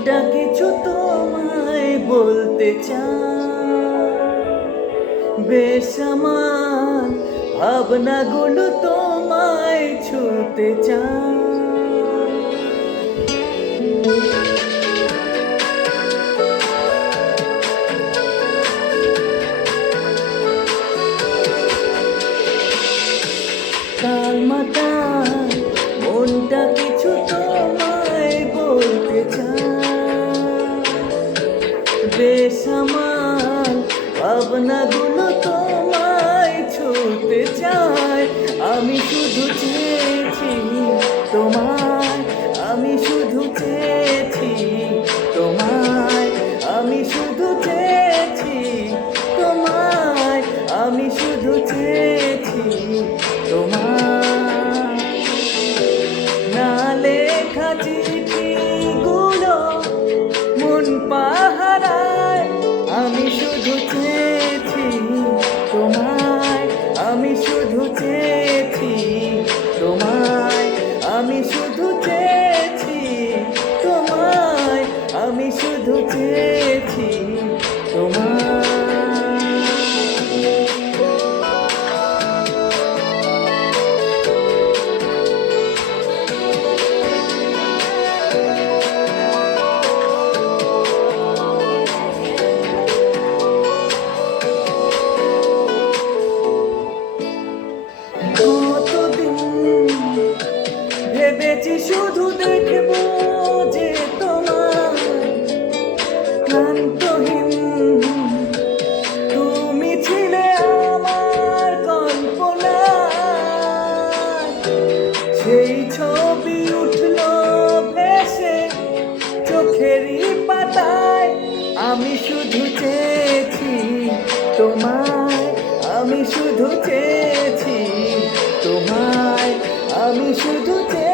মনটা কিছু তোমায় বলতে চায়, বেশ আমার ভাবনাগুলো তোমায় ছুতে চায়। কাল মাতায় মনটা কিছু তোমায় বলতে চায়, বেশ আমার ভাবনাগুলো তোমায় ছুতে চায়। আমি শুধু চেয়েছি তোমায়, আমি শুধু চেয়েছি তোমায়, আমি শুধু চেয়েছি তোমায়, আমি শুধু চেয়েছি তোমায়। না লেখা চিঠিগুলো মন পাহারায়, আমি শুধু চেয়েছি তোমায়, আমি শুধু চেয়েছি তোমায়, আমি শুধু চেয়েছি তোমায়, আমি শুধু চেয়েছি তোমায়। কতদিন ভেবেছি শুধু দেখবো যে তোমার ক্লান্তহীন, তুমি ছিলে আমার কল্পনা, সেই ছবি উঠলো ভেসে চোখেরই পাতায়। আমি শুধু চেয়েছি তোমায়, আমি শুধু চেয়েছি তোমায়, আমি শুধু চেয়েছি